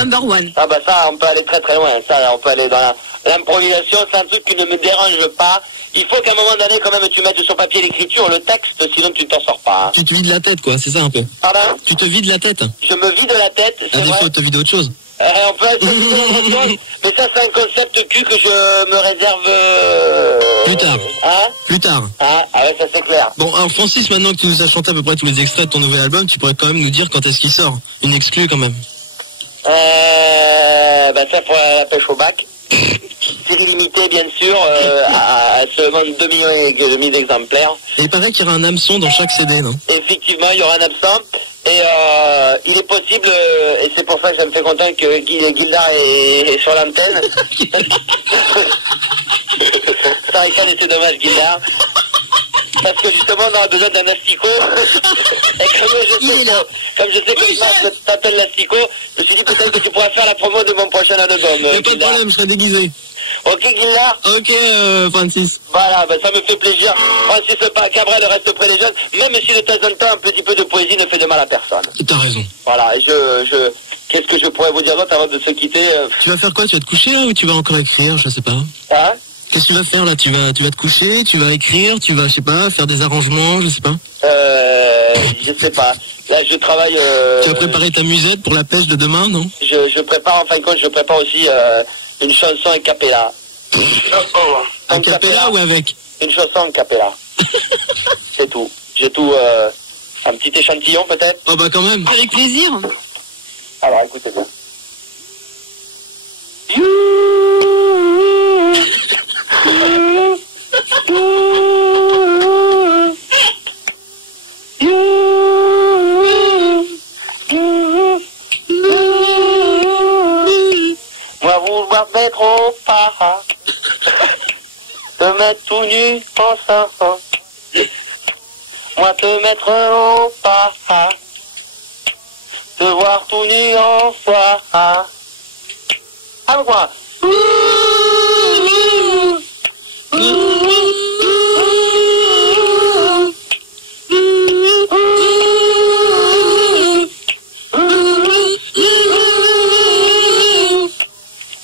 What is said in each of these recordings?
Number one. Ah bah ça, on peut aller très très loin. Ça, on peut aller dans l'improvisation. C'est un truc qui ne me dérange pas. Il faut qu'à un moment donné, quand même, tu mettes sur papier l'écriture, le texte, sinon tu t'en sors pas. Hein. Tu te vides la tête, quoi, c'est ça un peu. Pardon ? Tu te vides la tête. Je me vide la tête, c'est vrai. Il faut te vider autre chose. On peut être mais ça c'est un concept cul que je me réserve... Plus tard. Hein ? Plus tard. Ah ouais, ça c'est clair. Bon, alors Francis, maintenant que tu nous as chanté à peu près tous les extraits de ton nouvel album, tu pourrais quand même nous dire quand est-ce qu'il sort. Une exclue quand même. Bah ça pour la pêche au bac. Série limitée bien sûr, à seulement 2 millions et demi d'exemplaires. Et il paraît qu'il y aura un hameçon dans chaque CD, non ? Effectivement, il y aura un hameçon. Et il est possible, et c'est pour ça que ça me fait content que Gildar est sur l'antenne. Ça ricane et c'est dommage, Gildar. Parce que justement, on aura besoin d'un asticot. Et comme je sais que Marc t'appelle l'asticot, je me suis dit peut-être que tu pourras faire la promo de mon prochain album. Pas de problème, je serai déguisé. Ok, Gildar. Ok, Francis. Voilà, bah, ça me fait plaisir. Francis Cabrel reste près des jeunes, même si de temps en temps, un petit peu de poésie ne fait de mal à personne. T'as raison. Voilà, qu'est-ce que je pourrais vous dire d'autre avant de se quitter Tu vas faire quoi ? Tu vas te coucher là ou tu vas encore écrire ? Je sais pas. Hein ? Qu'est-ce que tu vas faire là ? Tu vas te coucher, tu vas écrire, tu vas, je sais pas, faire des arrangements, je sais pas. Je sais pas. Là, je travaille... Tu vas préparer ta musette pour la pêche de demain, non ? Je prépare, en fin de compte, je prépare aussi une chanson a cappella. A cappella ou avec ? Une chanson a cappella. C'est tout. J'ai tout... un petit échantillon, peut-être ? Oh bah quand même. Avec plaisir. Alors, écoutez bien. Moi vouloir mettre au pas, te mettre tout nu en sein. Moi te mettre au pas, te voir tout nu en soi. Avec moi.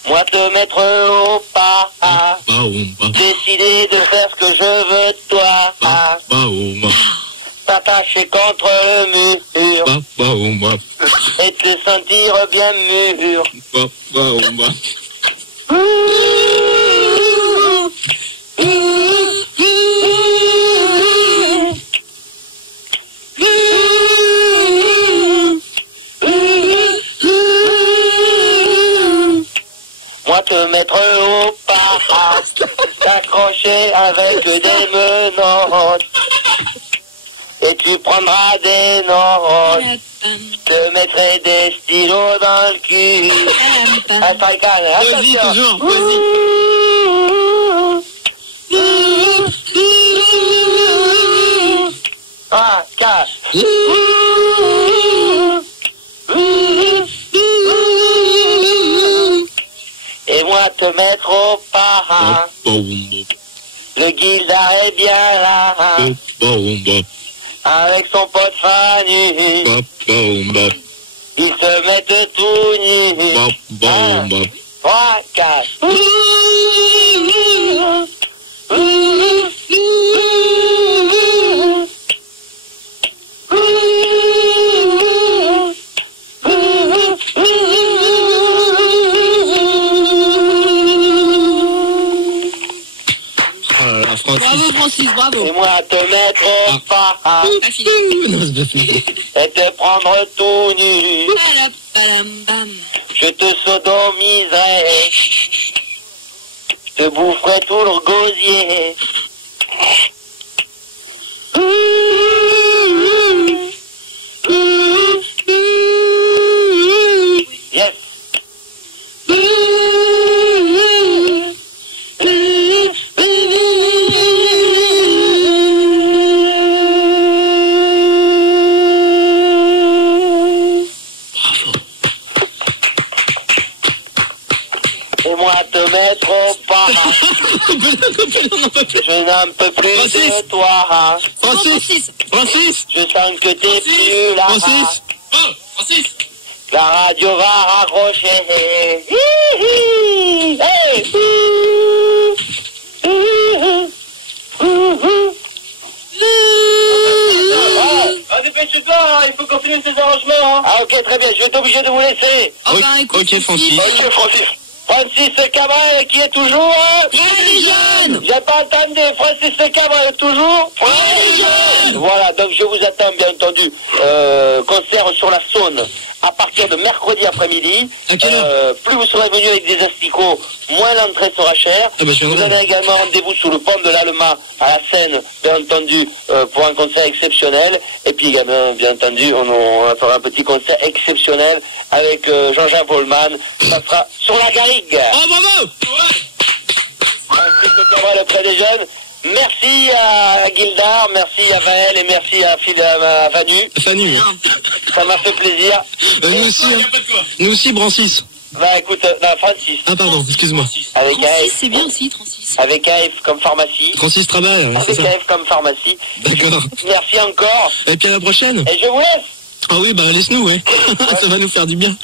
Moi te mettre au pas, décider de faire ce que je veux de toi, t'attacher contre le mur et te sentir bien mûr. Moi te mettre au pas, t'accrocher avec des menottes, et tu prendras des notes, te mettrai des stylos dans le cul. Vas-y, toujours, vas-y. Ah, 4. Et moi te mettre au pas, le Gildar est bien là, avec son pote Fanny, ils se mettent tout nus. 3, 4. Bravo Francis, bravo. Et moi te mettre au pas, et te prendre tout nu. Je te sodomiserai, je te boufferai tout le gosier. Yes. Et moi te mettre au pas, je n'en peux plus de toi. Francis, Je sens que t'es plus là. Francis. La radio va raccrocher. Hey. Dépêche-toi, hein, il faut continuer ces arrangements. Hein. Ah ok, très bien, je vais être obligé de vous laisser. Ok, Francis. Ok, Francis. Francis Cabrel qui est toujours... Jeune. J'ai pas entendu, Francis Cabrel toujours... Voilà, donc je vous attends bien entendu. Concert sur la Saône à partir de mercredi après-midi. Plus vous serez venus avec des asticots, moins l'entrée sera chère. Vous avez également rendez-vous sous le pont de l'Alma à la Seine, bien entendu, pour un concert exceptionnel. Et puis également, bien entendu, on fera un petit concert exceptionnel avec Jean-Jacques Volman. Ça sera sur la Garrigue. Oh, bravo! Le près des jeunes. Merci à Gildar, merci à Vaël et merci à Vanu. Ça m'a fait plaisir. Nous aussi, Francis. Bah écoute, Francis. Ah pardon, excuse-moi. Avec Francis, c'est bien aussi, Francis. Avec AF comme pharmacie. Francis Trabal, c'est ça. Avec AF comme pharmacie. D'accord. Merci encore. Et puis à la prochaine. Et je vous laisse. Ah oui, bah laisse-nous, ouais. Ça va nous faire du bien.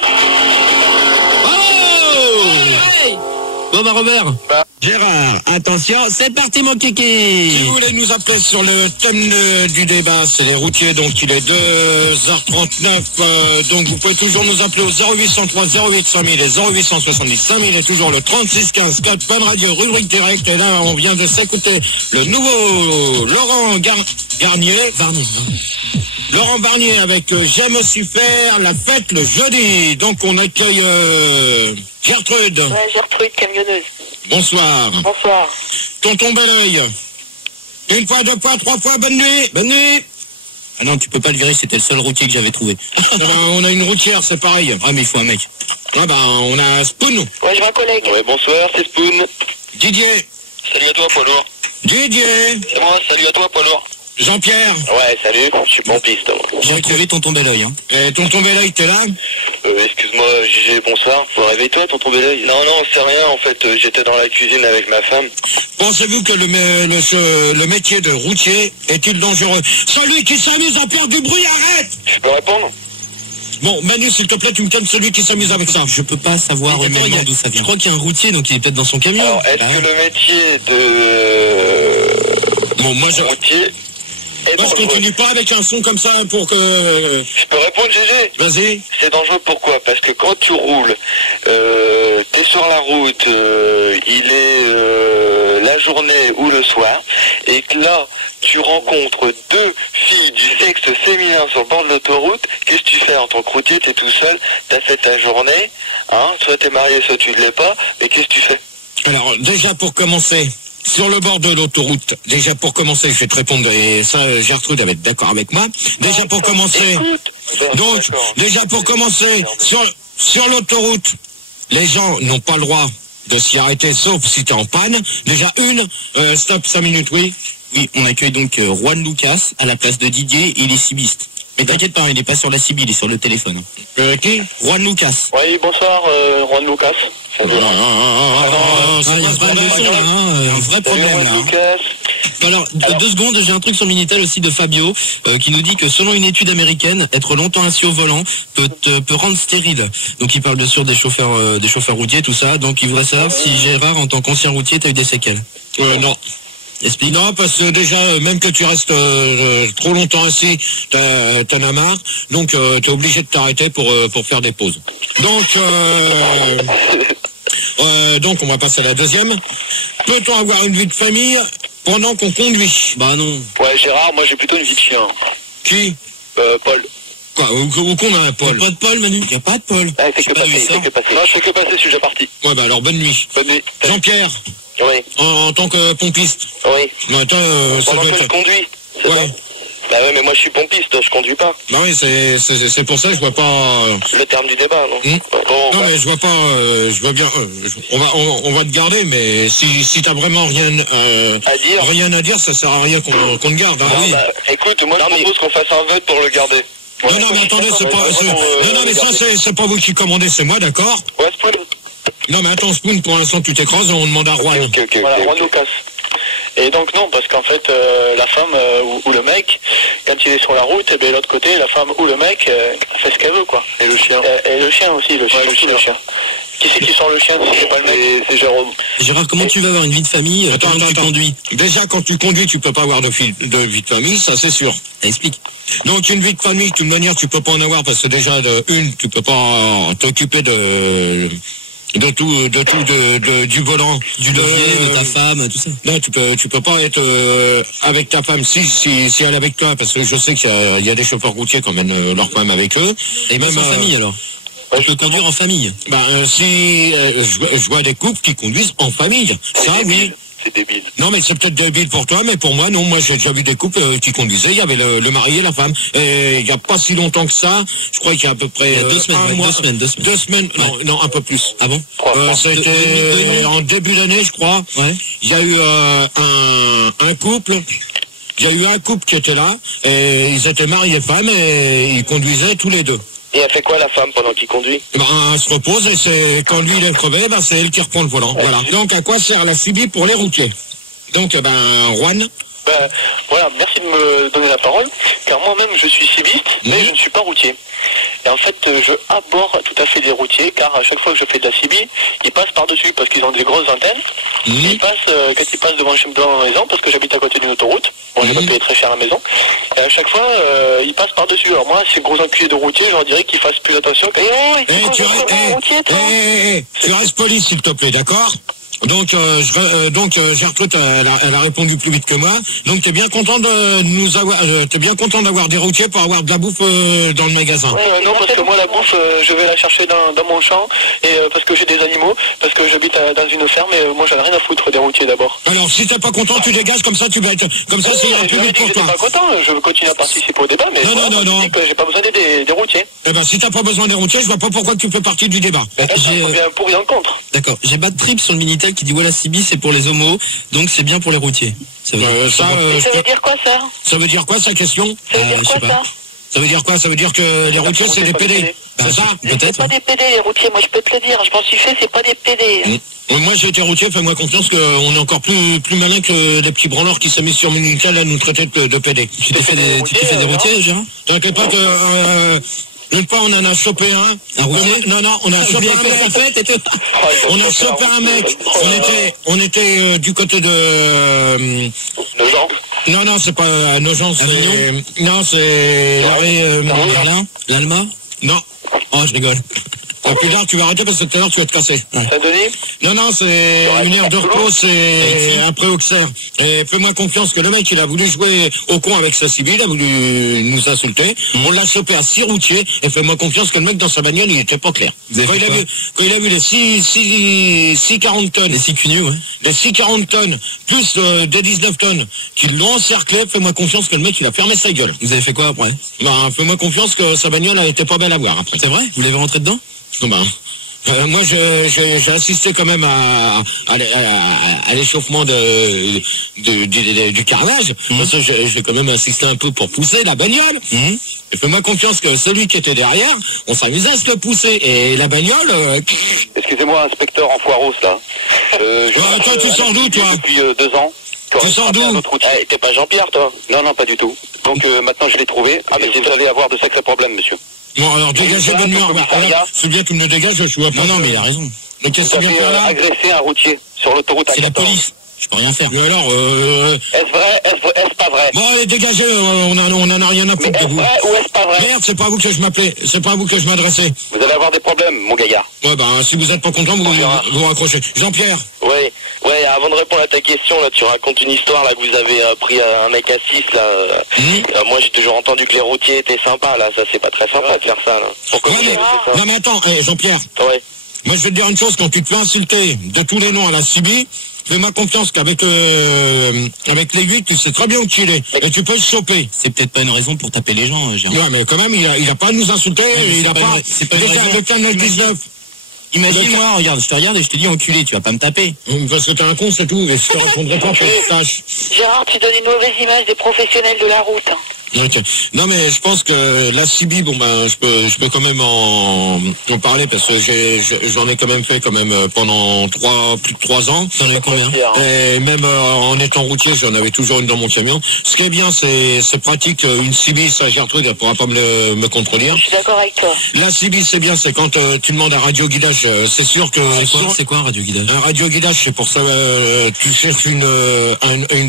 Bon bah Robert. Gérard, attention, c'est parti mon kiki. Si vous voulez nous appeler sur le thème du débat, c'est les routiers, donc il est 2h39, donc vous pouvez toujours nous appeler au 0803 08 5000 et 0870 5000 et toujours le 36 15 4 Fun Radio, rubrique directe, et là on vient de s'écouter le nouveau Laurent Garnier. Laurent Barnier avec Je me suis faire la fête le jeudi. Donc on accueille Gertrude. Ouais, Gertrude, camionneuse. Bonsoir. Bonsoir. Tonton Belleuil. Une fois, deux fois, trois fois, bonne nuit. Bonne nuit. Ah non, tu peux pas le virer, c'était le seul routier que j'avais trouvé. Ah ben, on a une routière, c'est pareil. Ah mais il faut un mec. Ah ben, on a Spoon. Ouais, je vois un collègue. Ouais, bonsoir, c'est Spoon. Didier. Salut à toi, poids lourd. Didier. C'est moi, salut à toi, poids lourd. Jean-Pierre. Ouais, salut, je suis pompiste. J'ai retrouvé tonton Belleuil. Hein. Et tonton Belleuil, t'es là? Excuse-moi, Gégé, bonsoir. Faut réveiller-toi, tonton Belleuil. Non, c'est rien, en fait, j'étais dans la cuisine avec ma femme. Pensez-vous que le métier de routier est-il dangereux? Celui qui s'amuse à faire du bruit, arrête! Je peux répondre? Bon, Manu, s'il te plaît, tu me donnes celui qui s'amuse avec ça. Je peux pas savoir humainement d'où ça vient. Je crois qu'il y a un routier, donc il est peut-être dans son camion. Alors, est-ce que le métier de... Bon, moi, routier... Moi, je continue pas avec un son comme ça pour que... Je peux répondre, Gégé? Vas-y. C'est dangereux, pourquoi? Parce que quand tu roules, t'es sur la route, il est la journée ou le soir, et que là, tu rencontres deux filles du sexe féminin sur le bord de l'autoroute, qu'est-ce que tu fais en tant que routier? T'es tout seul, t'as fait ta journée, hein, soit t'es marié, soit tu ne l'es pas, mais qu'est-ce que tu fais? Alors, déjà pour commencer... Sur le bord de l'autoroute, déjà pour commencer, je vais te répondre, et ça, Gertrude va être d'accord avec moi. Déjà pour commencer, donc, déjà pour commencer, sur l'autoroute, les gens n'ont pas le droit de s'y arrêter, sauf si t'es en panne. Déjà stop, 5 minutes, oui. Oui, on accueille donc Juan Lucas à la place de Didier, il est cibiste. Mais t'inquiète pas, il n'est pas sur la CIB, il est sur le téléphone. Qui? Juan Lucas. Oui, bonsoir, Juan Lucas. C'est un vrai problème là. Alors, 2 secondes, j'ai un truc sur Minitel aussi de Fabio qui nous dit que selon une étude américaine, être longtemps assis au volant peut rendre stérile. Donc il parle bien sûr des chauffeurs routiers, tout ça. Donc il voudrait savoir si Gérard, en tant qu'ancien routier, t'as eu des séquelles. Non. Explique. Non, parce que déjà, même que tu restes trop longtemps assis, t'en as marre, donc t'es obligé de t'arrêter pour faire des pauses. Donc on va passer à la deuxième. Peut-on avoir une vie de famille pendant qu'on conduit? Bah non. Ouais, Gérard, moi j'ai plutôt une vie de chien. Qui? Paul. Quoi? Où qu'on a un Paul? Il n'y a pas de Paul, Manu. Il n'y a pas de Paul. Ah, c'est que passer. Non, je fais que passer, je suis déjà parti. Ouais, bah alors bonne nuit. Bonne nuit. Jean-Pierre, Oui. en tant que pompiste. Oui. Ouais, ça Pendant doit que je être... conduis. C'est Ouais. ça. Bah ouais, mais moi je suis pompiste, je conduis pas. Bah oui, c'est pour ça que je vois pas... Le terme du débat, non? Bon, Non, mais je vois pas... je vois bien... on va te garder, mais si t'as vraiment rien à dire, ça sert à rien qu'on te garde. Hein. Non, bah, écoute, moi je propose qu'on fasse un vote pour le garder. Non, mais attendez, c'est pas... Non, mais ça, c'est pas vous qui commandez, c'est moi, d'accord? Ouais, Spoon. Non, mais attends, Spoon, pour l'instant, tu t'écrases, on demande à Juan. Ok. Voilà, Juan Lucas. Et donc non, parce qu'en fait, la femme ou le mec, quand il est sur la route, et bien l'autre côté, la femme ou le mec fait ce qu'elle veut, quoi. Et le chien. Et le chien aussi, le chien. Qui c'est qui sort le chien si c'est pas le mec? C'est Jérôme. Gérard, comment tu vas avoir une vie de famille quand tu conduis? Déjà, quand tu conduis, tu peux pas avoir de vie de famille, ça c'est sûr. Explique. Donc une vie de famille, de toute manière, tu peux pas en avoir parce que déjà, tu peux pas t'occuper du volant, Du levier, de ta femme, tout ça. Non, tu peux pas être avec ta femme si elle est avec toi, parce que je sais qu'il y a des chauffeurs routiers qui emmènent leur femme avec eux. Et même en famille alors. On peut conduire en famille. Je vois des couples qui conduisent en famille. Ça, oui. C'est débile. Non, mais c'est peut-être débile pour toi, mais pour moi, non. Moi, j'ai déjà vu des couples qui conduisaient. Il y avait le mari et la femme. Et il n'y a pas si longtemps que ça. Je crois qu'il y a à peu près Il y a 2 semaines, un mois. 2 semaines. Non, un peu plus. Ah bon? C'était en début d'année, je crois. Ouais. Il y a eu un couple. Il y a eu un couple qui était là. Et ils étaient mariés femmes et ils conduisaient tous les deux. Et elle fait quoi la femme pendant qu'il conduit? Elle se repose et c'est quand lui il est crevé, c'est elle qui reprend le volant. Voilà. Donc à quoi sert la CB pour les routiers? Donc Juan. Voilà, merci de me donner la parole, car moi-même je suis civiste, mais je ne suis pas routier. Et en fait, je aborde tout à fait des routiers, car à chaque fois que je fais de la CB, ils passent par-dessus, parce qu'ils ont des grosses antennes. Ils passent, quand ils passent devant ma maison, parce que j'habite à côté d'une autoroute, bon, j'ai pas payé très cher à la maison, et à chaque fois, ils passent par-dessus. Alors moi, ces gros enculés de routiers, je leur dirais qu'ils fassent plus attention. Tu restes poli, s'il te plaît, d'accord? Donc Gertrude, elle a répondu plus vite que moi. Donc t'es bien content d'avoir des routiers pour avoir de la bouffe dans le magasin. Non, parce que moi la bouffe, je vais la chercher dans mon champ, et parce que j'ai des animaux, parce que j'habite dans une ferme, et moi j'en ai rien à foutre des routiers d'abord. Alors si t'es pas content, tu dégages, comme ça tu vas être, comme ça c'est un peu vite pour toi. Je suis pas content, je veux continuer à participer au débat, mais non. Je dis que j'ai pas besoin des routiers. Eh ben si t'as pas besoin des routiers, je vois pas pourquoi tu fais partie du débat. J'ai un pour et un contre. D'accord. J'ai Bad Trip sur le Minitel qui dit voilà, CB c'est pour les homos, donc c'est bien pour les routiers. Ça veut dire quoi ça? Ça veut dire quoi sa question? Ça veut dire quoi ça? Ça veut dire quoi? Ça veut dire que les routiers c'est des PD. C'est ça? C'est pas des PD les routiers, moi je peux te le dire, je m'en suis fait, c'est pas des PD. Moi j'ai été routier, fais-moi confiance qu'on est encore plus malin que les petits branleurs qui sont mis sur Minitel à nous traiter de PD. Tu t'es fait des routiers, Gérard? T'inquiète pas que... Une fois, on en a chopé un routier. Non, on a chopé un mec. On a chopé un mec. On était du côté de... Nogent? Non, c'est pas Nogent, c'est... Non, c'est... L'Alma? Non. Oh, je rigole. Et puis là, tu vas arrêter parce que tout à l'heure, tu vas te casser. Saint-Denis? Non, c'est une heure de repos, c'est après Auxerre. Et fais-moi confiance que le mec, il a voulu jouer au con avec sa civile, il a voulu nous insulter. On l'a chopé à 6 routiers, et fais-moi confiance que le mec, dans sa bagnole, il était pas clair. Quand il a vu les 6,40 tonnes. Les 6 cunus, ouais. Les 6,40 tonnes, plus des 19 tonnes, qui l'ont encerclé, fais-moi confiance que le mec, il a fermé sa gueule. Vous avez fait quoi après? Fais-moi confiance que sa bagnole, elle était pas belle à voir après. C'est vrai? Vous l'avez rentré dedans? Moi, j'ai assisté quand même à l'échauffement du carrelage, parce que j'ai quand même assisté un peu pour pousser la bagnole. Et fais-moi confiance que celui qui était derrière, on s'amusait à se le pousser. Et la bagnole... Excusez-moi, inspecteur en Foiros, là. Toi, tu sors d'où, toi? Depuis 2 ans. Tu sors d'où? T'es pas Jean-Pierre, toi? Non, pas du tout. Donc maintenant, je l'ai trouvé. Mais vous allez avoir de sacrés problèmes, monsieur. Bon, alors dégagez de moi. C'est bien, tu me dégages, je vois pas. Non, mais il a raison. Mais qu'est-ce que tu viens faire là? Agresser un routier sur l'autoroute à 14. C'est la police. Je peux rien faire. Mais alors, Est-ce vrai? Est-ce pas vrai? Bon, allez, dégagez, on en a rien à foutre de vous. Est-ce vrai ou est-ce pas vrai? Merde, c'est pas à vous que je m'appelais, c'est pas à vous que je m'adressais. Vous allez avoir des problèmes, mon gaillard. Ouais, si vous êtes pas content, vous raccrochez. Jean-Pierre. Ouais, avant de répondre à ta question, là, tu racontes une histoire, là, que vous avez pris un mec à 6, là. Moi, j'ai toujours entendu que les routiers étaient sympas, là. Ça, c'est pas très sympa de faire ça, là. Non, mais attends, Jean-Pierre. Ouais. Moi, je vais te dire une chose, quand tu te fais insulter de tous les noms à la CB, fais-moi confiance qu'avec avec les 8, tu sais très bien où tu es. Et tu peux le choper. C'est peut-être pas une raison pour taper les gens, Gérard. Ouais, mais quand même, il a pas à nous insulter, il a pas... C'est pas une raison. Avec un 19. Imagine-moi, regarde, je te regarde et je te dis enculé, tu vas pas me taper. Parce que t'es un con, c'est tout, et je te répondrai pas pour que tu saches. Gérard, tu donnes une mauvaise image des professionnels de la route. Ok. Non mais je pense que la CB, bon ben je peux quand même en parler parce que j'en ai quand même fait pendant plus de 3 ans. T'en as eu combien? Et même en étant routier, j'en avais toujours une dans mon camion. Ce qui est bien, c'est pratique. Une CB, ça Gertrude, elle pourra pas me contredire. Je suis d'accord avec toi. La CB, c'est bien, c'est quand tu demandes un radio-guidage. C'est sûr que... C'est quoi un radio-guidage? Un radio-guidage, c'est pour ça, tu cherches une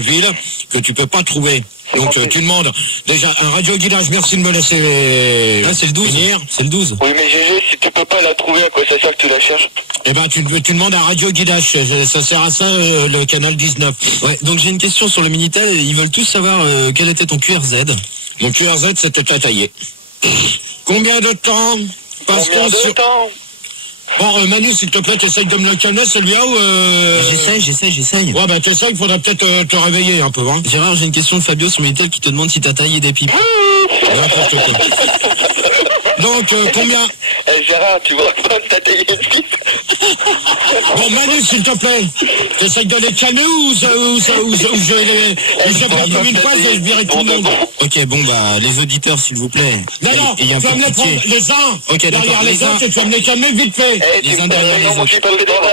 ville que tu peux pas trouver. Donc tu demandes déjà un radio-guidage, merci de me laisser c'est le 12. finir. C'est le 12. Oui, mais GG, si tu peux pas la trouver, à quoi ça sert que tu la cherches? Eh ben tu demandes un radio-guidage, ça sert à ça le canal 19. Ouais, donc j'ai une question sur le Minitel, ils veulent tous savoir quel était ton QRZ. Mon QRZ, c'était à tailler. Combien de temps passe-t-on sur... Bon, Manu, s'il te plaît, t'essayes de me le calmer, celui-là, ou... J'essaye. Ouais, ben t'essayes, il faudra peut-être te réveiller un peu, hein. Gérard, j'ai une question de Fabio sur Minitel qui te demande si t'as taillé des pipes. N'importe quoi. Donc, combien... Gérard, tu vois pas que t'as taillé une pipe? Bon, Manu, s'il te plaît, t'essayes de les calmer ou je passe comme une fois et je virerai tout le monde. Ok, bon, bah, les auditeurs, s'il vous plaît. Non, Il y a un tu vas peu me de les prendre pitié. les uns Ok, d'accord, derrière les les uns. autres et tu vas me les calmer vite fait. Les uns derrière les autres.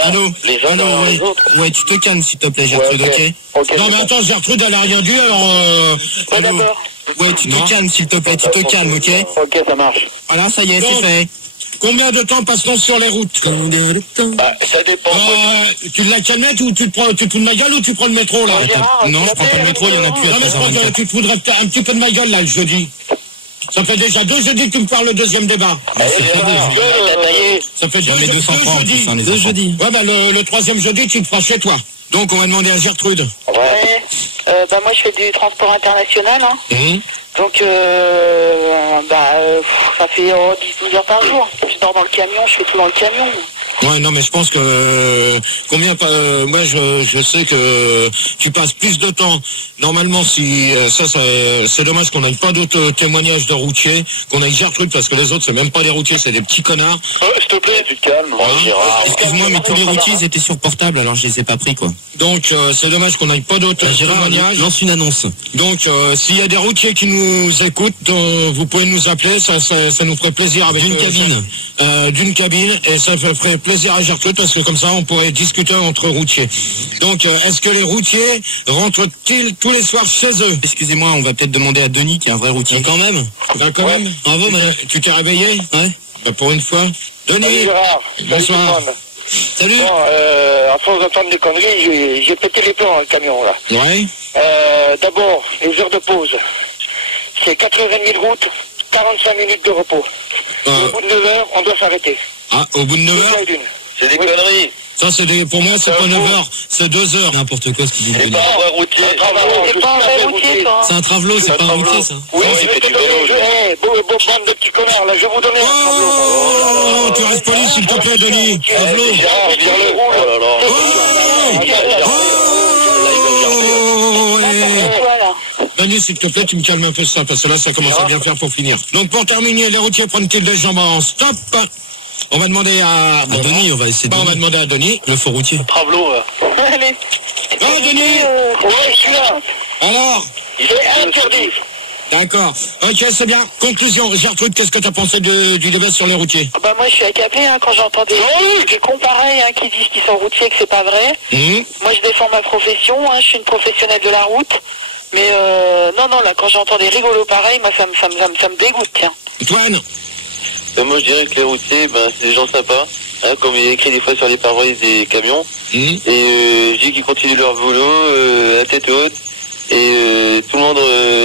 Allô, ouais, tu te calmes, s'il te plaît, Gertrude, ok? Non, mais attends, Gertrude, elle a rien dit, alors... Ouais, d'accord. Ouais, tu te calmes, s'il te plaît, tu te calmes, ok? Ok, ça marche. Voilà, ça y est, c'est fait. Combien de temps passe-t-on sur les routes? Bah, ça dépend. Tu la calmettes ou tu te fous de ma gueule ou tu prends le métro, là? Non, je prends pas le métro, il y en a plus à Non, mais je crois que 3h24. tu te foudrais un petit peu de ma gueule, là, le jeudi. Ça fait déjà 2 jeudis que tu me parles le deuxième débat. T'as taillé. Ça fait J'en mets 200 francs en jeudis. plus, hein, les enfants. Ouais, bah le 3e jeudi, tu le feras chez toi. Donc, on va demander à Gertrude. Ouais. Bah moi je fais du transport international, hein. Donc ça fait 10-12 heures par jour. Je dors dans le camion, je fais tout dans le camion. Ouais, non, mais je pense que moi, je sais que tu passes plus de temps. Normalement, si ça c'est dommage qu'on n'ait pas d'autres témoignages de routiers, qu'on ait Gertrude, parce que les autres, c'est même pas des routiers, c'est des petits connards. S'il te plaît, tu te calmes. Excuse-moi, mais tous les routiers, ils étaient sur portable, alors je les ai pas pris, quoi. Donc, c'est dommage qu'on n'ait pas d'autres Gérard, témoignages. lance une annonce. Donc, s'il y a des routiers qui nous écoutent, vous pouvez nous appeler, ça nous ferait plaisir avec D'une cabine. D'une cabine, et ça ferait plaisir à Gertrude, parce que comme ça, on pourrait discuter entre routiers. Donc, est-ce que les routiers rentrent-ils tous les soirs chez eux? Excusez-moi, on va peut-être demander à Denis, qui est un vrai routier. Mais quand même. Ben, quand même. Bravo, madame. Tu t'es réveillé? Ouais. Ben, pour une fois. Denis, Gérard, bonsoir. Salut. À force d'entendre des conneries, j'ai pété les plombs dans le camion, là. Ouais. D'abord, les heures de pause. C'est 4h30 de route, 45 minutes de repos. Au bout de 9 heures, on doit s'arrêter. Ah, au bout de 9 heures? C'est des conneries. Ça, pour moi, c'est pas 9 heures, c'est 2 heures. N'importe quoi ce qu'il dit. C'est pas un vrai routier. C'est pas un vrai routier, toi. C'est un travelot, c'est pas un routier, ça. Oui, je vais te donner, bande de petits connards, là, je vais vous donner Oh, tu restes poli, s'il te plaît, Denis. Travelot. Voilà. Denis, s'il te plaît, tu me calmes un peu ça, parce que là, ça commence à bien faire pour finir. Donc, pour terminer, les routiers prennent-ils des jambes en stop? On va demander à Denis, on va essayer de... on va demander à Denis. Le faux routier. Travelot, Allez. Oh, Denis! Ouais, je suis là. Alors? Il est interdit. D'accord. Ok, c'est bien. Conclusion. Gertrude, qu'est-ce que tu as pensé du débat sur les routiers? Bah moi je suis accablée hein, quand j'entends des cons pareils hein, qui disent qu'ils sont routiers et que c'est pas vrai. Moi je défends ma profession, hein, je suis une professionnelle de la route. Mais non, là quand j'entends des rigolos pareils, moi ça me dégoûte, tiens. Antoine? Moi je dirais que les routiers, c'est des gens sympas, hein, comme il est écrit des fois sur les pare-brises des camions. Et je dis qu'ils continuent leur boulot, la tête haute, et tout le monde,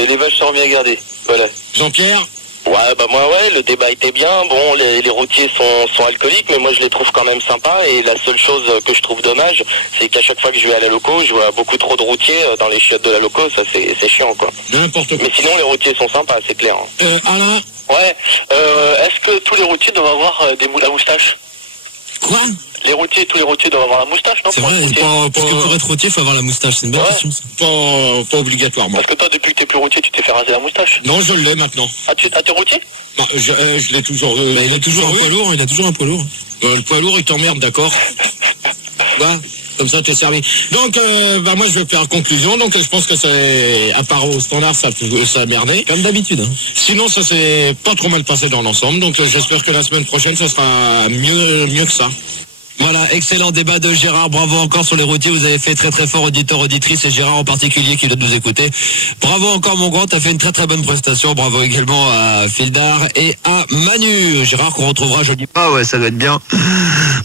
les vaches sont bien gardées. Voilà. Jean-Pierre? Ouais, moi, le débat était bien. Bon, les routiers sont alcooliques, mais moi, je les trouve quand même sympas. Et la seule chose que je trouve dommage, c'est qu'à chaque fois que je vais à la loco, je vois beaucoup trop de routiers dans les chiottes de la loco. Ça, c'est chiant, quoi. N'importe quoi. Mais sinon, les routiers sont sympas, c'est clair. Hein. Alain? Ouais. Est-ce que tous les routiers doivent avoir des moules à moustache? Quoi? Tous les routiers doivent avoir la moustache, non? C'est vrai, parce que pour être routier, il faut avoir la moustache. C'est une belle question, ça. Pas obligatoirement. Parce que toi, depuis que t'es plus routier, tu t'es fait raser la moustache. Non, je l'ai maintenant. Ah, t'es routier? Non, je l'ai toujours. Il a toujours un poids lourd, Le poids lourd, il t'emmerde, d'accord? Bah, Comme ça, t'es servi. Donc, moi, je vais faire conclusion. Donc, je pense que c'est, à part au standard, ça a merdé. Comme d'habitude. Hein. Sinon, ça s'est pas trop mal passé dans l'ensemble. Donc, j'espère que la semaine prochaine, ça sera mieux que ça. Voilà, excellent débat de Gérard. Bravo encore sur les routiers. Vous avez fait très très fort, auditeurs, auditrices, et Gérard en particulier qui doit nous écouter. Bravo encore, mon grand. T'as fait une très très bonne prestation. Bravo également à Fildar et à Manu. Gérard qu'on retrouvera jeudi. Ah ouais, ça doit être bien.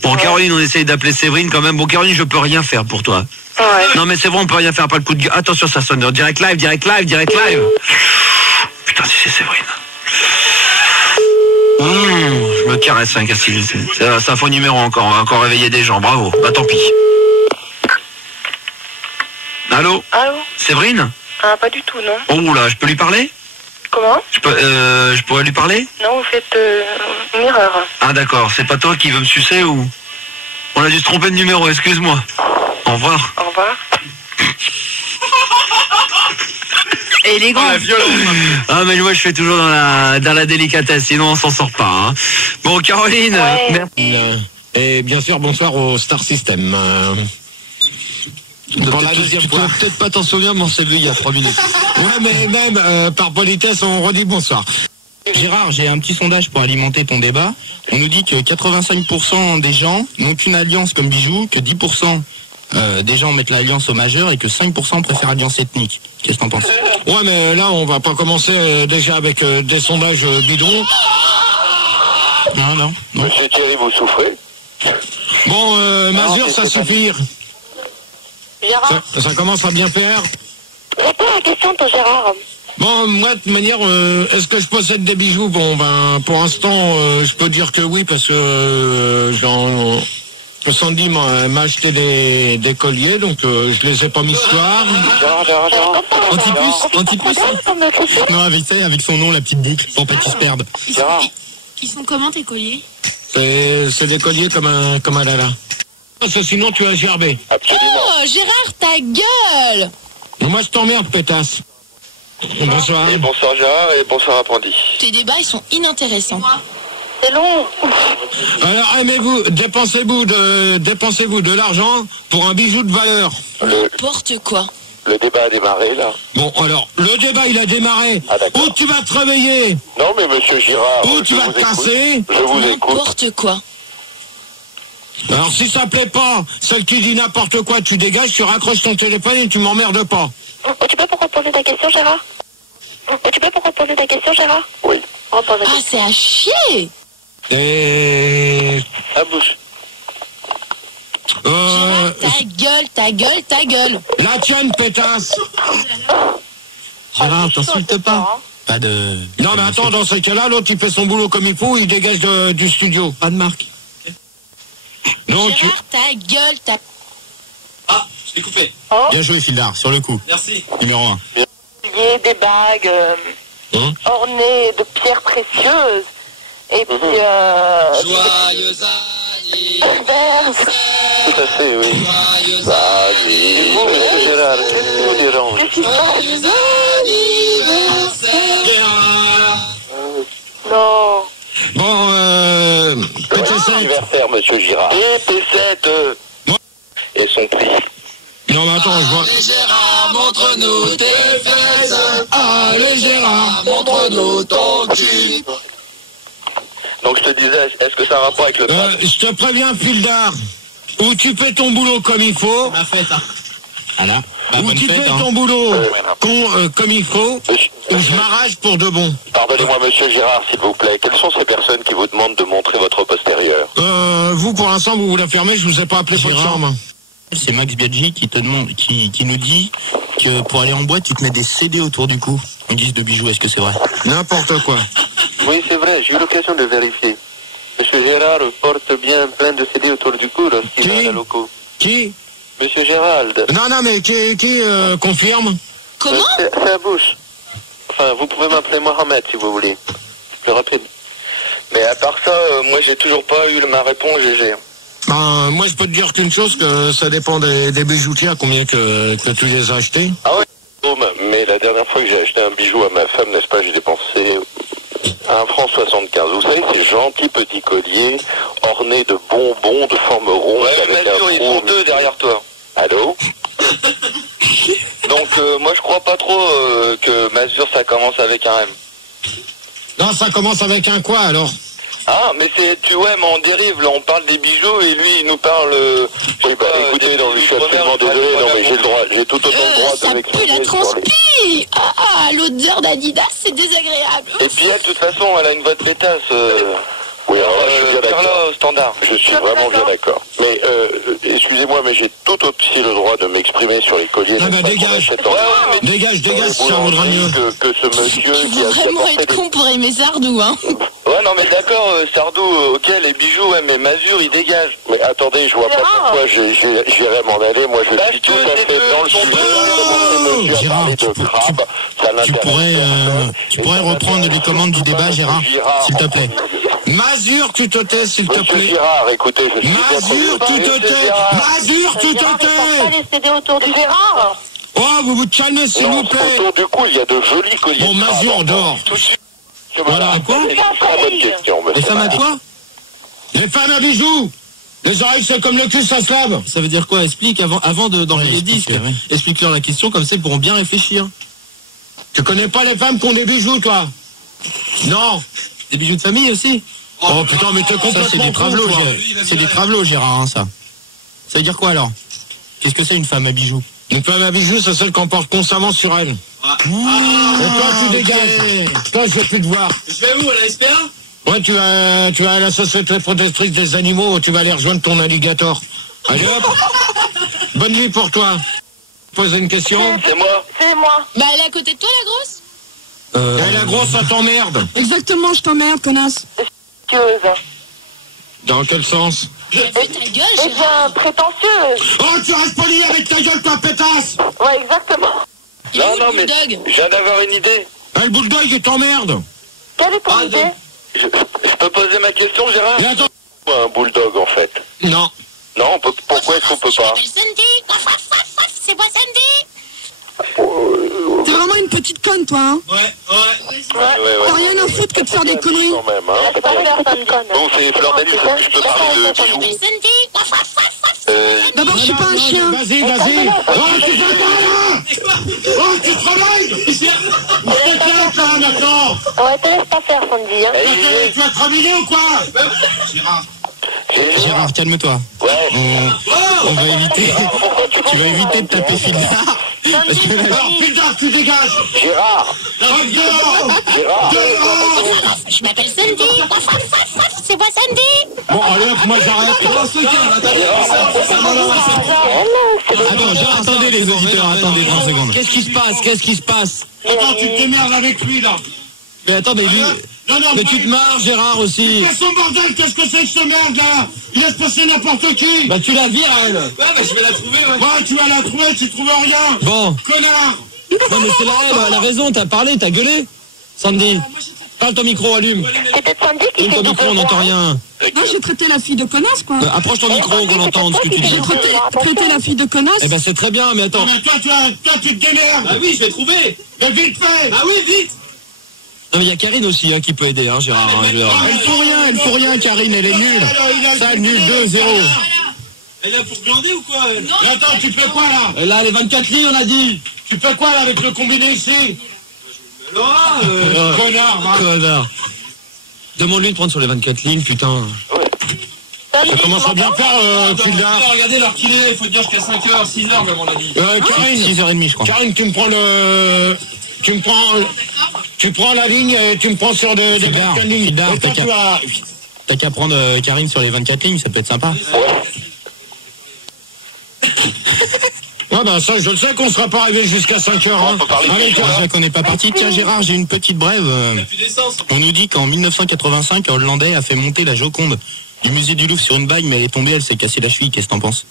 Bon, Caroline, on essaye d'appeler Séverine quand même. Bon, Caroline, je peux rien faire pour toi. Ouais. Non, mais c'est vrai, on peut rien faire. Pas le coup de gueule. Attention, ça sonne. Direct live. Putain, si c'est Séverine. Je me caresse, hein, Cassil. C'est un faux numéro encore. On va encore réveiller des gens. Bravo. Bah, tant pis. Allô? Allô? Séverine? Ah, pas du tout, non. Oh là, je peux lui parler? Comment? Je pourrais lui parler? Non, vous faites une erreur. Ah, d'accord. C'est pas toi qui veux me sucer ou? On a dû se tromper de numéro, excuse-moi. Au revoir. Au revoir. Élégant. Ah, mais moi, je fais toujours dans la délicatesse, sinon on s'en sort pas. Hein. Bon, Caroline, merci. Et bien sûr, bonsoir au Star System. Pour la deuxième fois. Peut-être pas t'en souviens, mais c'est lui il y a 3 minutes. Ouais, mais même par politesse, on redit bonsoir. Gérard, j'ai un petit sondage pour alimenter ton débat. On nous dit que 85% des gens n'ont qu'une alliance comme bijou, que 10% des gens mettent l'alliance au majeur et que 5% préfèrent l'alliance ethnique. Qu'est-ce que t'en penses? Ouais, mais là, on va pas commencer déjà avec des sondages bidons. Non. Monsieur Thierry, vous souffrez? Bon, Mazur, ça suffit. Gérard, Ça commence à bien faire. réponds à la question, ton Gérard. Bon, moi, de toute manière, est-ce que je possède des bijoux? Bon, ben, pour l'instant, je peux dire que oui, parce que Sandy m'a acheté des colliers, donc je les ai pas mis ce soir. Gérard. Antipus. Non, avec son nom, la petite boucle, pour pas qu'ils se perdent. Ils sont comment tes colliers? C'est des colliers comme un lala. Parce que sinon, tu as gerbé. Absolument. Oh, Gérard, ta gueule! Moi, je t'emmerde, pétasse. Bonsoir. Et bonsoir Gérard et bonsoir Apprenti. Tes débats, ils sont inintéressants. C'est long. Alors, dépensez-vous de l'argent pour un bijou de valeur. N'importe quoi. Le débat a démarré là. Bon, alors, le débat, il a démarré. Ah, d'accord. Où tu vas te réveiller? Non mais monsieur Girard. Où tu vas te casser? Je vous écoute. N'importe quoi. Alors, si ça plaît pas, celle qui dit n'importe quoi, tu dégages, tu raccroches ton téléphone et tu m'emmerdes pas. Tu peux pourquoi poser ta question, Gérard? Oui. Repose la Ah, question. c'est à chier! Et... À bouche. Gérard, ta gueule! La tienne, pétasse. Gérard, t'insultes pas. Pas de... Non, mais attends, dans ces cas-là, l'autre, il fait son boulot comme il faut, il dégage du studio. Pas de marque. Non, Gérard, ta gueule, Ah, je l'ai coupé. Bien joué, Fildar, sur le coup. Merci. Numéro 1. Des bagues ornées de pierres précieuses. Et puis, Joyeux verse. Tout à fait, oui. Vas-y. Monsieur Gérard, qu'est-ce qui vous dérange? Non. Bon, Bon anniversaire, monsieur Girard. Et P7. Et son prix. non, mais attends, je vois... Gérard, montre-nous tes fesses. Allez, Gérard. Montre-nous ton cul. Donc je te disais, est-ce que ça a un rapport avec le... Je te préviens, Fildar, où tu fais ton boulot comme il faut, Ma fête, hein. Voilà. Bah, où bonne tu fête, fais hein. ton boulot comme il faut, ou je m'arrache pour de bon. Pardonnez-moi, monsieur Girard, s'il vous plaît. Quelles sont ces personnes qui vous demandent de montrer votre postérieur? Vous, pour l'instant, vous l'affirmez, je vous ai pas appelé pour Gérard. chambre. C'est Max Biaggi qui te demande, qui nous dit que pour aller en boîte, tu te mets des CD autour du cou. En guise de bijoux, est-ce que c'est vrai? N'importe quoi. Oui, c'est vrai, j'ai eu l'occasion de vérifier. Monsieur Gérard porte bien plein de CD autour du cou lorsqu'il va à la loco. Qui? Monsieur Gérald. Non, mais qui confirme? Comment? C'est à bouche. Enfin, vous pouvez m'appeler Mohamed si vous voulez. Plus rapide. Mais à part ça, moi j'ai toujours pas eu ma réponse GG. Ben, moi, je peux te dire qu'une chose, que ça dépend des bijoutiers, à combien que tu les as achetés. Ah oui, mais la dernière fois que j'ai acheté un bijou à ma femme, n'est-ce pas, j'ai dépensé 1,75 franc. Vous savez, ces gentils petits colliers ornés de bonbons de forme ronde. Ouais, avec un trou. Ils sont deux derrière toi. carême. Non, ça commence avec un quoi alors? Ah, mais mais on dérive, là, on parle des bijoux et lui, il nous parle. Écoutez, non, je suis absolument désolé, non, mais j'ai tout autant de droit Ça de pue la m'exprimer. transpi. L'odeur d'Adidas, c'est désagréable. Et puis elle, de toute façon, elle a une voix de pétasse. Oui, alors là, je suis bien Perla d'accord. au standard. Je suis vraiment bien d'accord. Mais excusez-moi, mais j'ai tout aussi le droit de m'exprimer sur les colliers. Ah bah dégage. Dégage, ça vaudra mieux. Que ce monsieur Tu qui veux a vraiment apporté être con pour aimer Sardou, hein. Ouais, non, mais d'accord, Sardou, ok, les bijoux, ouais, mais Mazur, il dégage. Mais attendez, je vois pas pourquoi j'irais m'en aller. Moi, je suis tout à fait dans le sujet. Monsieur a parlé de crabe, ça l'intéresse. Tu pourrais reprendre les commandes du débat, Gérard, s'il te plaît. Mazur, tu te tais, s'il te Monsieur plaît. Girard, écoutez, je suis Mazur, tu te tais. Mazur, tu te tais. les CD autour du Gérard. Oh, vous vous calmez, s'il vous plaît. Autour du cou, il y a de jolis colliers. Bon, Mazur, on dort. Voilà, quoi? C'est une très bonne question, Les monsieur. femmes à quoi? Les femmes à bijoux. Les oreilles, c'est comme le cul, ça se lave. Ça veut dire quoi? Explique avant d'enlever les disques. Explique-leur la question, comme ça ils pourront bien réfléchir. Tu connais pas les femmes qui ont des bijoux, toi? Non. Des bijoux de famille aussi? Oh putain, mais t'es complètement Ça, c'est des travelots, con, toi. c'est des travelots, Gérard, hein, ça. Ça veut dire quoi, alors? Qu'est-ce que c'est, une femme à bijoux? Une femme à bijoux, c'est celle qu'on porte constamment sur elle. Et toi, tu dégages. Toi, je vais plus te voir. Je vais où, à la SPA? Ouais, tu vas à la Société protectrice des animaux, tu vas aller rejoindre ton alligator. Allez hop. Bonne nuit pour toi. Poser une question. C'est moi. C'est moi. Bah, elle est à côté de toi, la grosse? Et la grosse, ça t'emmerde. Exactement, je t'emmerde, connasse. Dans quel sens? Ta gueule, Eh bien, prétentieuse. Oh, tu restes poli avec ta gueule, toi, pétasse. Ouais, exactement. Il est où, Non, le mais bulldog? je viens d'avoir une idée. Le bulldog, il t'emmerde. Quelle est ton idée? Je peux poser ma question, Gérard? Mais attends. Un bulldog, en fait. Non. Non, pourquoi est-ce qu'on peut pas? Je m'appelle Sandy. C'est moi, Sandy. T'es vraiment une petite conne, toi, hein. Ouais. T'as rien à foutre que de faire des conneries. Quand même, hein. C'est pas faire ça, une conne. Bon, c'est Fleur d'Anis, je peux parler de Je bijoux. m'appelle Sandy. D'abord, je suis pas un chien. Vas-y. Oh, tu fais pas là. Oh, tu travailles. T'éclates là, maintenant. Ouais, te laisse pas faire, Sandy. Hein. Tu vas te ramener ou quoi? Gérard, calme-toi. On va éviter. Tu vas éviter de taper Philard. Parce que là, Alors, putain, tu dégages. Gérard, Gérard. Je m'appelle Sandy. C'est moi, Sandy. Bon, allez, hop, moi j'arrête. attends, Gérard, attendez les auditeurs, attendez 30 secondes. Qu'est-ce qui se passe? Attends, tu te démerdes avec lui, là. Mais attends, mais lui... Non, Mais tu te marres, Gérard, aussi. Qu'est-ce son bordel? Qu'est-ce que c'est que ce merde, là? Il laisse passer n'importe qui. Bah tu la vires, elle. Ouais, bah je vais la trouver, Ouais, tu vas la trouver, tu trouves rien. Bon. Connard. Non, mais c'est là, elle a raison, t'as parlé, t'as gueulé. Sandy, parle ton micro, allume. C'est peut-être Sandy qui Allume fait ton micro, on n'entend rien. Non, j'ai traité la fille de connasse, quoi. Approche ton micro, qu'on entende ce que tu dis. J'ai traité la fille de connasse. Eh ben c'est très bien, mais attends. Non, mais toi, tu te démerdes. Ah oui, je vais trouver. Mais vite fait. Ah oui, vite. Non mais il y a Karine aussi hein, qui peut aider, hein, Gérard. Hein, Gérard. Elle fout rien, Karine, elle est nulle. Ça, nul 2-0. Elle est là pour glander ou quoi Mais attends, tu fais quoi, là? Là, les 24 lignes, on a dit. Tu fais quoi, là, avec le combiné ici? Laura Connard, va. Connard. Demande-lui de prendre sur les 24 lignes, putain. Ça commence à bien faire, Fulda. Regardez l'heure qu'il est, il faut dire jusqu'à 5h, 6h même on a dit. Karine, 6h30, je crois. Karine, tu me prends le... Tu prends la ligne, tu me prends sur des 24 lignes. Fulda, Et toi, tu vas... T'as qu'à prendre Karine sur les 24 lignes, ça peut être sympa. Ah bah ça, je le sais qu'on sera pas arrivé jusqu'à 5h. Hein. Allez, Déjà qu'on n'est pas parti, tiens Gérard, j'ai une petite brève. On nous dit qu'en 1985, un Hollandais a fait monter la Joconde du musée du Louvre sur une bague, mais elle est tombée, elle s'est cassée la cheville. Qu'est-ce que t'en penses?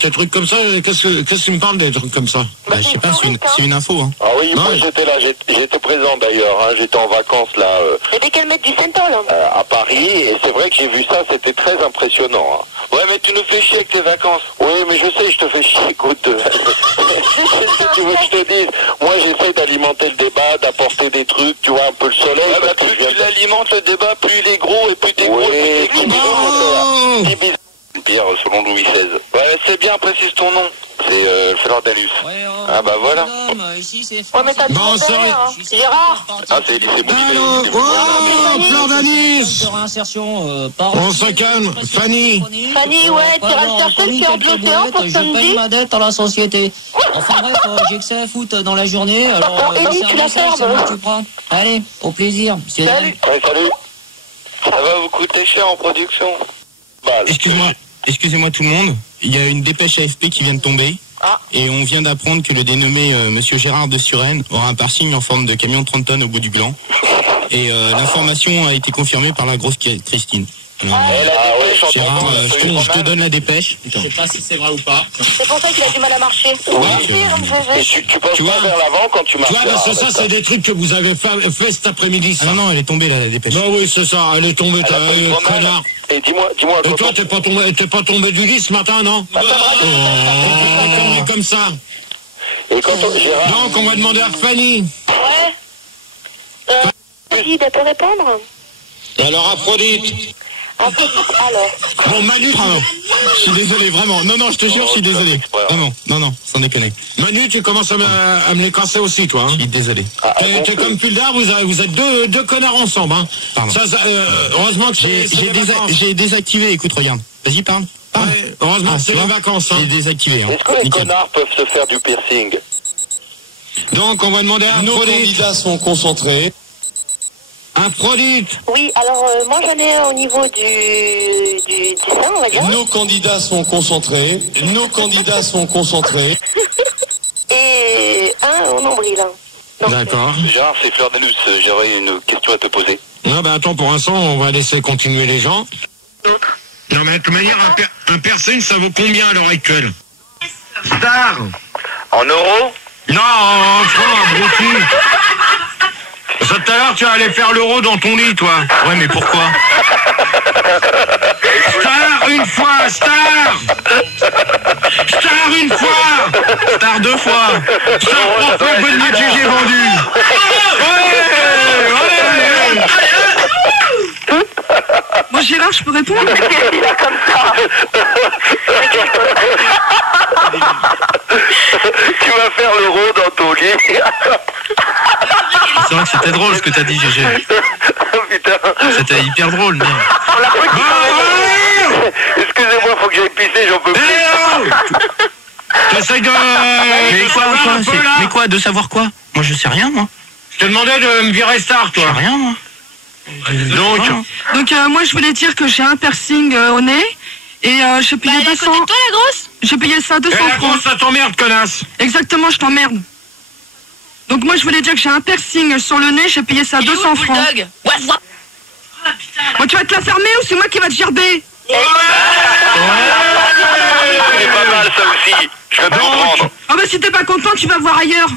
Tes trucs comme ça, qu'est-ce que tu me parles des trucs comme ça? Bah, je sais pas, c'est une info. Hein. Ah oui, moi j'étais là, j'étais présent d'ailleurs, hein, j'étais en vacances là Et dès qu'elle met du Saint-Paul. à Paris, et c'est vrai que j'ai vu ça, c'était très impressionnant. Hein. Ouais, mais tu nous fais chier avec tes vacances. Oui, mais je sais, je te fais chier, écoute. Si tu veux que je te dise, moi j'essaie d'alimenter le débat, d'apporter des trucs, tu vois, un peu le soleil. Ouais, bah, parce que plus je viens tu l'alimentes le débat, plus il est gros, et plus t'es gros, Oui, plus t'es gros. Pierre, selon Louis XVI. Ouais, c'est bien, précise ton nom. C'est Flordanus. Ah bah voilà. Ouais, mais t'as Bon, tout c'est fait, hein. Gérard. Ah, c'est lycée Allô, oh, Flordanus. On se calme, Fanny. Fanny, ouais, tu iras le chercher, tu es en bleu pour samedi. ma dette à la société. Enfin bref, j'ai que ça à foutre dans la journée, alors Élie, tu la fermes. c'est moi que tu prends. Allez, au plaisir. Salut. Ouais, salut. Ça va vous coûter cher en production. Excusez-moi tout le monde, il y a une dépêche AFP qui vient de tomber. Et on vient d'apprendre que le dénommé Monsieur Gérard de Suresnes aura un parsing en forme de camion de 30 tonnes au bout du gland. Et l'information a été confirmée par la grosse Christine. Gérard, je te donne la dépêche. Je sais pas si c'est vrai ou pas. C'est pour ça qu'il a du mal à marcher. Et tu penses pas vers l'avant quand tu marches. Tu vois, ça, c'est des trucs que vous avez fait cet après-midi. Ça. Ah non, elle est tombée là, la dépêche. Non, oui, c'est ça, elle est tombée, connard. Et dis-moi. Et toi, t'es pas tombé du lit ce matin, non? Oh, comme ça. Et quand Gérard... Donc, on va demander à Fanny. Ouais. Vas-y, tu peux répondre? Et alors, Aphrodite. Alors. Bon, Manu, je suis désolé, vraiment. Non, je te jure, je suis désolé. Vraiment, non, sans déconner. Manu, tu commences à me les casser aussi, toi. Hein. Je suis désolé. T'es comme Puldar, vous êtes deux connards ensemble. Hein. Pardon. Heureusement que j'ai désactivé, écoute, regarde. Vas-y, parle. Ouais, heureusement que c'est les vacances. Hein. J'ai désactivé. Hein. Est-ce que les connards peuvent se faire du piercing? Donc, on va demander à Nos Aphrodite. candidats sont concentrés. Aphrodite. Oui, alors moi j'en ai au niveau du sein, on va dire. Nos candidats sont concentrés. Nos candidats sont concentrés. Et un au nombril. D'accord. Gérard, c'est Flordanus. J'aurais une question à te poser. Non, ben attends, pour l'instant, on va laisser continuer les gens. Non, mais de toute manière, un piercing, ça vaut combien à l'heure actuelle? Star. En euros? Non, en francs, abruti. Ça, tout à l'heure, tu vas aller faire l'euro dans ton lit, toi. Ouais, mais pourquoi? Star une fois, Star. Star une fois. Star 2 fois. Star 3 fois, bonne nuit, j'ai vendu. Ouais. Bon, Gérard, je peux répondre? Il a comme ça. Tu vas faire l'euro dans ton lit. C'est vrai que c'était drôle ce que t'as dit, GG. Putain. C'était hyper drôle, merde. Excusez-moi, faut que j'aille pisser, j'en peux plus. T'essayes de... Mais quoi, de savoir quoi? Moi, je sais rien, moi. Je te demandais de me virer Star, toi. Je sais rien, moi. Donc moi, je voulais dire que j'ai un piercing au nez. Et je payais 200... toi, la grosse? Je payais ça 200 la francs. grosse, ça t'emmerde, connasse. Exactement, je t'emmerde. Donc moi, je voulais dire que j'ai un piercing sur le nez, j'ai payé ça 200 francs. Bon, tu vas te la fermer ou c'est moi qui va te gerber? C'est pas mal, ça aussi. Je vais te comprendre. Ah bah si t'es pas content, tu vas voir ailleurs.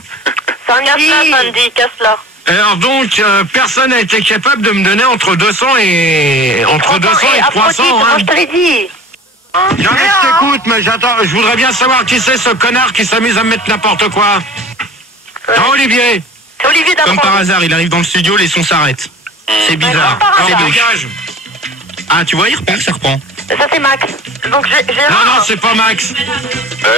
Casse-la, Sandy, casse-la. Alors donc, personne n'a été capable de me donner entre 200 et 300. Hein. Je te l'ai dit. Non mais je t'écoute, mais j'attends, je voudrais bien savoir qui c'est ce connard qui s'amuse à me mettre n'importe quoi. Non, Olivier. C'est Olivier Comme d'apprendre. par hasard, il arrive dans le studio, les sons s'arrêtent. C'est bizarre. C'est louche. Dégage. Ah, tu vois, il repart, ça reprend. Ça c'est Max. Donc j'ai Non, c'est pas Max.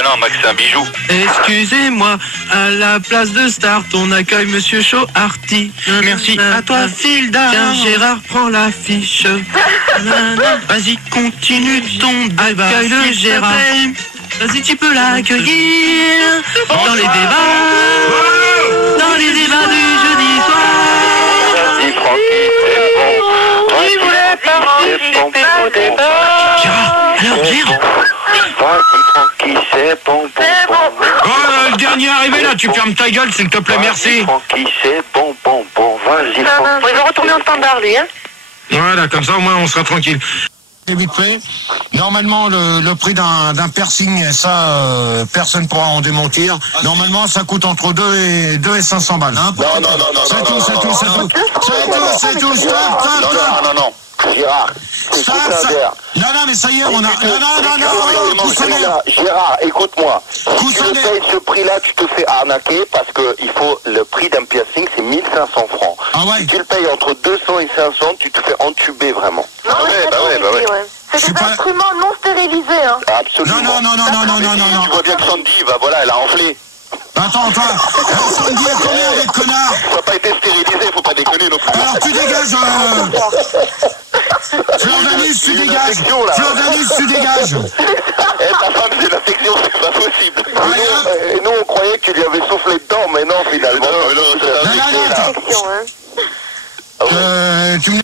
Non, Max, c'est un bijou. Excusez-moi, à la place de Star, ton accueil, monsieur Shaw Arty. Merci à toi, Filda. Tiens, Gérard, prends l'affiche. Vas-y, continue ton accueil de Gérard. Vas-y, tu peux l'accueillir dans les débats. Dans les débats du jeudi soir. Vas-y, Francky, c'est bon. Il voulait participer au débat. Gérard, alors, merde. Vas-y, Francky, c'est bon. Oh, le dernier arrivé là, tu fermes ta gueule, s'il te plaît, merci. Francky, c'est bon. Vas-y, Francky. Il va retourner en standard, lui, hein. Voilà, comme ça au moins on sera tranquille. Et vite fait, normalement le prix d'un piercing, ça personne pourra en démentir. Normalement ça coûte entre 2 et 500 balles. Hein, Non. C'est tout. Non. Gérard, Non, mais ça y est, on a... Non, Gérard, écoute-moi. Si tu payes ce prix-là, tu te fais arnaquer parce que il faut le prix d'un piercing, c'est 1500 francs. Ah ouais. Si tu le payes entre 200 et 500, tu te fais entuber vraiment. Non, bah ouais. C'est des instruments non stérilisés, hein. Absolument. Non. Tu vois bien que Sandy, bah voilà, elle a enflé. Attends. Sandy est combien avec connard? Ça n'a pas été stérilisé, faut pas déconner non plus. Alors tu dégages. Fleur d'Anus, tu dégages. Fleur d'Anus, tu dégages. Ta femme, c'est l'infection, c'est pas possible. Et nous, on croyait qu'il y avait soufflé dedans, mais non, finalement. Tu me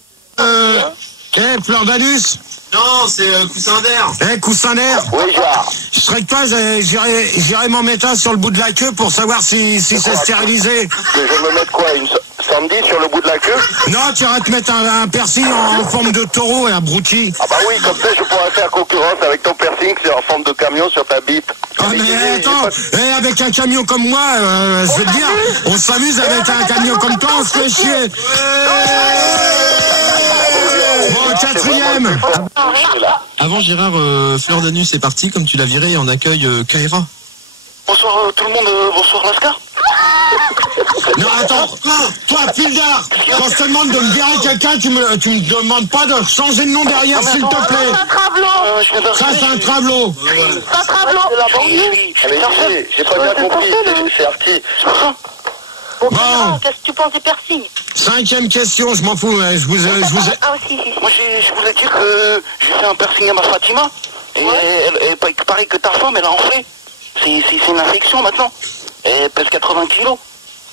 Fleur d'Anus? Non, c'est coussin d'air. Coussin d'air? Oui, Gérard. Je serais que toi, j'irais m'en mettre un sur le bout de la queue pour savoir si c'est stérilisé. Que je vais me mettre quoi, une Sandy sur le bout de la queue? Non, tu irais te mettre un piercing en forme de taureau et abruti. Ah bah oui, comme ça, je pourrais faire concurrence avec ton piercing, c'est en forme de camion sur ta bite. Ah mais attends, avec un camion comme moi, je veux te dire, on s'amuse avec un camion comme toi, on se fait chier. Bon, quatrième. Avant Gérard, Fleur d'Anus est partie, comme tu l'as viré, on accueille Kaira. Bonsoir tout le monde, bonsoir Lascar. Non, attends, toi, Pildar, quand je te demande de me virer quelqu'un, tu me demandes pas de changer de nom derrière, s'il te plaît. C'est un travelot. Ça, c'est un travelot. C'est un travelot. C'est la banlieue. J'ai pas bien compris, c'est Artie. Bon. Qu'est-ce que tu penses des piercings? 5e question, je m'en fous, je vous ai... Ah si. Moi, je voulais dire que j'ai fait un piercing à ma Fatima, et pareil que ta femme, elle a enflé. C'est une infection maintenant. Elle pèse 80 kilos.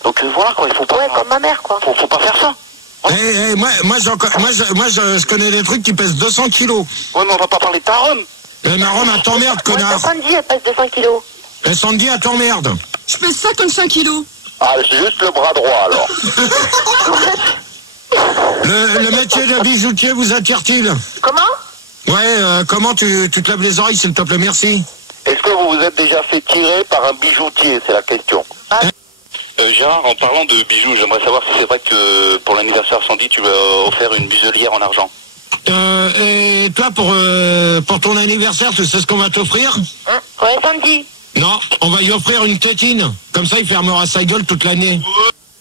Donc voilà quoi, il faut pas... Ouais, comme ma mère quoi. Faut pas faire ça. Moi, je connais des trucs qui pèsent 200 kilos. Ouais, mais on va pas parler de ta Rome. Ma Rome, elle t'emmerde, connard. Sandy, elle pèse 200 kilos. Et Sandy, elle t'emmerde. Je pèse 55 kilos. Ah, c'est juste le bras droit alors. Le métier de bijoutier vous attire-t-il? Comment? Ouais, comment tu te laves les oreilles, s'il te plaît, merci. Est-ce que vous vous êtes déjà fait tirer par un bijoutier? C'est la question. Gérard, en parlant de bijoux, j'aimerais savoir si c'est vrai que pour l'anniversaire Sandy, tu vas offrir une muselière en argent. Et toi, pour ton anniversaire, tu sais ce qu'on va t'offrir? Ouais, Sandy. Non, on va lui offrir une tétine. Comme ça, il fermera sa gueule toute l'année.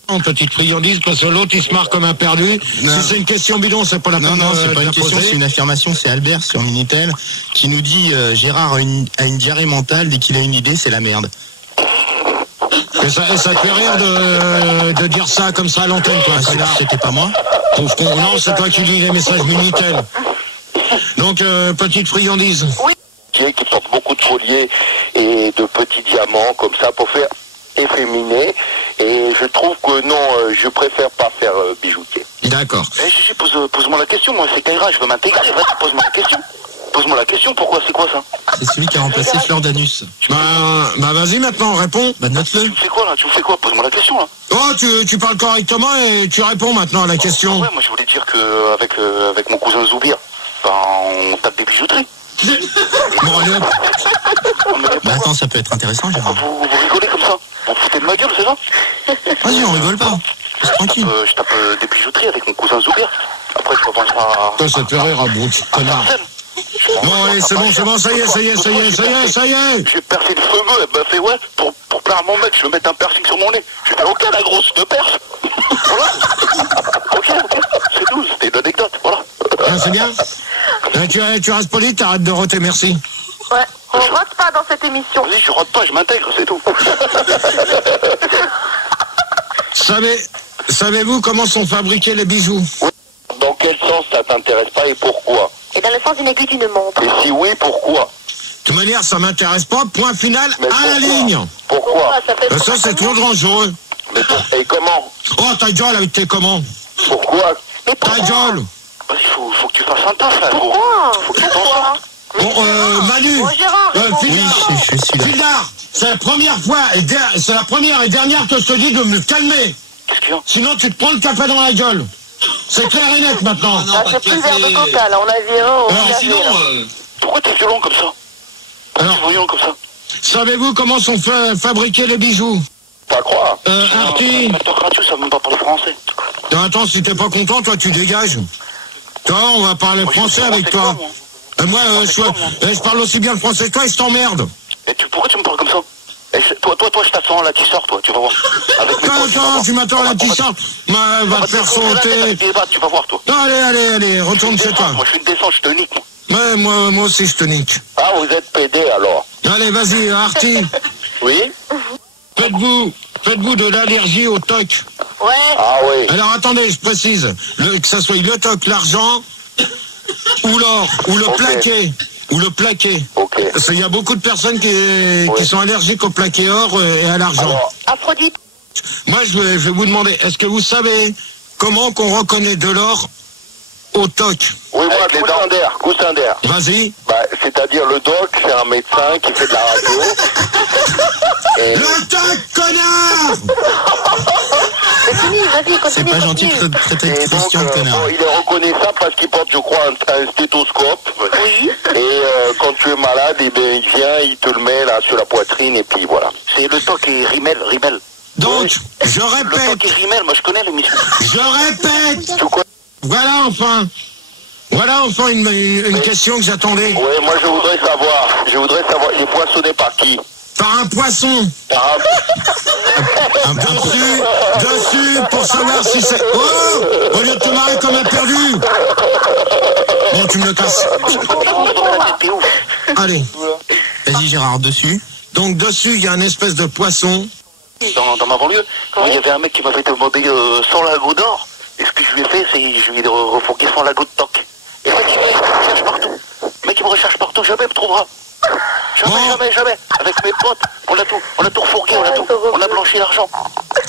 En petite friandise, parce que l'autre, il se marre comme un perdu. Non. Si c'est une question bidon, c'est pas la peine. Non, c'est pas une question, c'est une affirmation. C'est Albert sur Minitel qui nous dit Gérard a une diarrhée mentale, dès qu'il a une idée, c'est la merde. Et ça te fait rire de dire ça comme ça à l'antenne, toi. C'était pas moi. Non, c'est toi qui lis les messages Minitel. Donc, petite friandise. Oui. Qui porte beaucoup de colliers et de petits diamants comme ça pour faire efféminer. Et je trouve que non, je préfère pas faire bijoutier. D'accord. Pose-moi la question, moi c'est Kaira, je veux m'intégrer. Pose-moi la question. Pose-moi la question, pourquoi, c'est quoi ça? C'est celui qui a remplacé Fleur d'Anus. Bah vas-y maintenant, réponds. Bah note-le. Tu me fais quoi là? Tu me fais quoi? Pose-moi la question là. Oh, tu parles correctement et tu réponds maintenant à la question. Ouais, moi je voulais dire que avec mon cousin Zoubir, ben, on tape des bijouteries. Bon, allez hop. Bah attends, ça peut être intéressant, Gérard. Vous rigolez comme ça? Vous foutez de ma gueule, c'est ça? Vas-y, on rigole pas. C'est tranquille. Je tape des bijouteries avec mon cousin Zoubir. Après, je repense à... Toi, ça te fait rire, abruti, connard. Bon, allez, c'est bon, ça y est. J'ai percé le feu, elle m'a fait, ouais, pour plaire à mon mec, je vais mettre un piercing sur mon nez. Je fais, ok, la grosse de perce. Voilà. Ok, c'est tout, c'était une anecdote, voilà. Ah, c'est bien. Tu restes poli, t'arrêtes de roter, merci. Ouais, on rote pas dans cette émission. Vas-y, je rote pas, je m'intègre, c'est tout. Savez-vous comment sont fabriqués les bijoux? Dans quel sens ça t'intéresse pas et pourquoi? Et dans le sens d'une aiguille d'une montre. Et si oui, pourquoi? De toute manière, ça m'intéresse pas, point final, à la ligne. Pourquoi? Ça, c'est trop dangereux. Et comment? Oh, ta gueule avec tes comment? Pourquoi? Ta gueule. Vas-y, faut que tu fasses un taf, là. Pourquoi? Faut que tu t'en sortes. Bon, Manu. Fildar, c'est la première fois, c'est la première et dernière que je te dis de me calmer. Qu'est-ce qu'il y a? Sinon, tu te prends le café dans la gueule. C'est clair et net maintenant. C'est plus verre de coca, là, on a viré. Sinon, pourquoi t'es violent comme ça? Alors, violent comme ça. Savez-vous comment sont fabriqués les bijoux? Pas croire. Artie. Radio, ça même pas parler français. Attends, si t'es pas content, toi, tu dégages. Toi, on va parler français avec toi. Moi, je parle aussi bien le français que toi et je t'emmerde. Et pourquoi tu me parles comme ça? Toi, je t'attends là qui sort, toi, tu vas voir. Attends, tu m'attends là qui sort. Va te faire sauter. Tu vas voir, toi. Allez, retourne chez toi. Moi, je suis une descente, je te nique, moi. Ouais, moi aussi je te nique. Ah, vous êtes pédé alors. Allez, vas-y, Artie. Oui. Faites-vous de l'allergie au toc. Ouais. Ah oui. Alors attendez, je précise. Que ça soit le toc, l'argent, ou l'or, ou le plaqué. Ou le plaqué. Ok. Parce qu'il y a beaucoup de personnes qui sont allergiques au plaqué or et à l'argent. Alors, Aphrodite. Moi, je vais vous demander, est-ce que vous savez comment qu'on reconnaît de l'or au toc? oui, moi, coussin d'air. Vas-y. Bah, c'est-à-dire le doc, c'est un médecin qui fait de la radio. Et... Le toc, connard! Continue, vas-y, continue. C'est pas gentil de traiter de Christian de connard. Bon, il est reconnaissable parce qu'il porte, je crois, un stéthoscope. Oui. Et quand tu es malade, eh bien, il vient, il te le met là sur la poitrine et puis voilà. C'est le toc et Rimmel. Donc, oui. je Le répète. toc et Rimmel, moi je connais l'émission. Je répète. Tu connais? Voilà enfin une question que j'attendais. Oui, moi je voudrais savoir, il est poissonné par qui? Par un poisson. Par Dessus, pour savoir si c'est... Oh! Au lieu de te marrer comme un perdu. Bon, tu me le casses. Allez. Vas-y Gérard, dessus. Donc dessus, il y a une espèce de poisson. Dans ma banlieue, il y avait un mec qui m'avait demandé 100 lagots d'or. Et ce que je lui ai fait, c'est je lui ai refourgué 100 lagots de toc. Et le mec, il me recherche partout. Le mec, il me recherche partout, jamais il me trouvera. Jamais. Avec mes potes, on a tout refourgué, on a blanchi l'argent.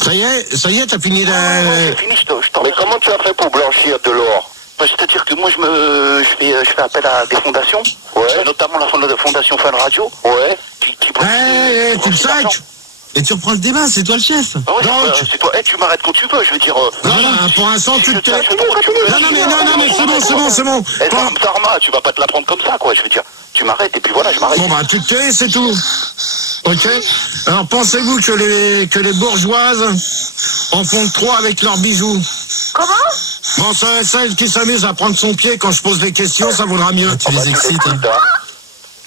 Ça y est, t'as fini la... C'est fini, je t'en... Mais comment tu as fait pour blanchir de l'or? C'est-à-dire que moi, je fais appel à des fondations. Ouais. Notamment la fondation Fun Radio. Ouais. Qui tu le sacs. Et tu reprends le débat, c'est toi le chef. Ah ouais, donc, c'est toi. Tu m'arrêtes quand tu veux, je veux dire... pour l'instant, tu te tais. Non, mais c'est bon. Sarma, tu vas pas te la prendre comme ça, quoi. Je veux dire, tu m'arrêtes et puis voilà, je m'arrête. Bon, bah, tu te tais, c'est tout. Ok. Alors, pensez-vous que les bourgeoises en font trop avec leurs bijoux? Comment? Bon, celle qui s'amuse à prendre son pied quand je pose des questions, ça vaudra mieux. Tu les excites, hein.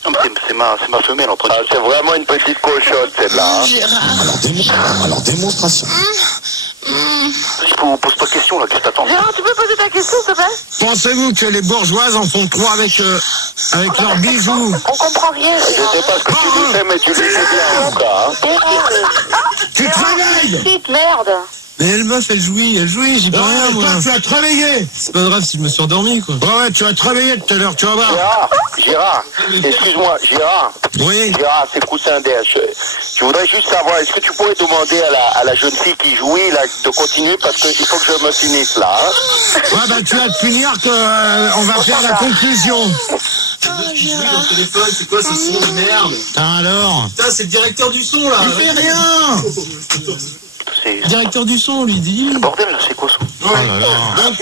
Non, c'est ma femelle entre nous. C'est vraiment une petite cochonne, celle-là. Hein. Alors, démonstration. Pose-toi question, là, qu'est-ce que t'attends? Gérard, tu peux poser ta question, s'il te plaît? Pensez-vous que les bourgeoises en font trop avec leurs bijoux? On comprend rien. Je sais pas ce que tu disais, mais tu le sais bien, en tout cas. Hein. Tu te réveilles! Petite merde. Mais la meuf, elle jouit, j'y peux rien, moi. Tu vas te réveiller! C'est pas grave si je me suis endormi, quoi. Ouais, tu vas te réveiller tout à l'heure, tu vas voir. Gérard, excuse-moi, Gérard. Oui. Gérard, c'est Coussin d'air. Je voudrais juste savoir, est-ce que tu pourrais demander à la jeune fille qui jouit, là, de continuer, parce qu'il faut que je me finisse, là, hein. Ouais, bah, tu vas te finir on va faire la conclusion. Gérard. Le téléphone, c'est quoi ce son de merde? Alors? Putain, c'est le directeur du son, là. Il fait rien! C'est... Directeur du son, lui dit. Bordel, là, c'est quoi ça? Oh là là. Donc,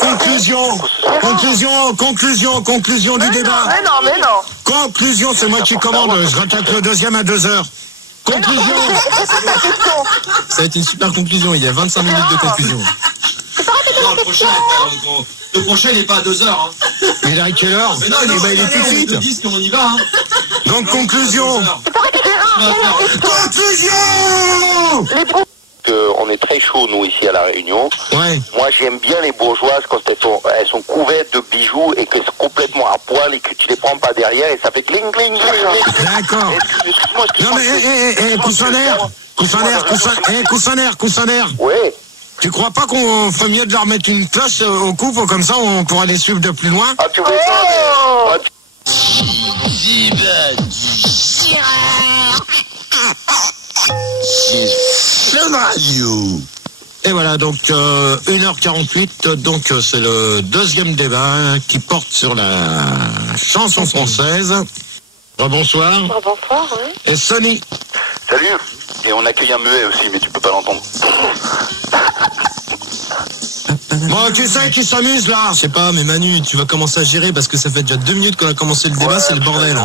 conclusion du débat. Mais non. Conclusion, c'est moi qui commande. Je rattaque le deuxième à 2h. Conclusion. Ça va être une super conclusion. Il y a 25 minutes de conclusion. Non, le prochain, il est pas à 2h. Hein. Il est à quelle heure? Mais non, il est tout de suite. Ils disent qu'on y va. Hein. Donc, conclusion. Conclusion. On est très chaud, nous, ici, à La Réunion. Ouais. Moi, j'aime bien les bourgeoises quand elles sont couvertes de bijoux et qu'elles sont complètement à poil et que tu les prends pas derrière et ça fait cling, cling, cling. D'accord. Excuse-moi. Non, mais, coussin d'air. Oui. Tu crois pas qu'on ferait mieux de leur mettre une cloche au cou pour comme ça on pourra les suivre de plus loin? Ah, tu veux ça? Et voilà, donc 1h48, donc c'est le deuxième débat qui porte sur la chanson française. Bonsoir. Bonsoir, oui. Et Sonny. Salut. Et on accueille un muet aussi, mais tu peux pas l'entendre. Bon, tu sais qui s'amuse là? Je sais pas, mais Manu, tu vas commencer à gérer parce que ça fait déjà 2 minutes qu'on a commencé le débat, c'est le bordel.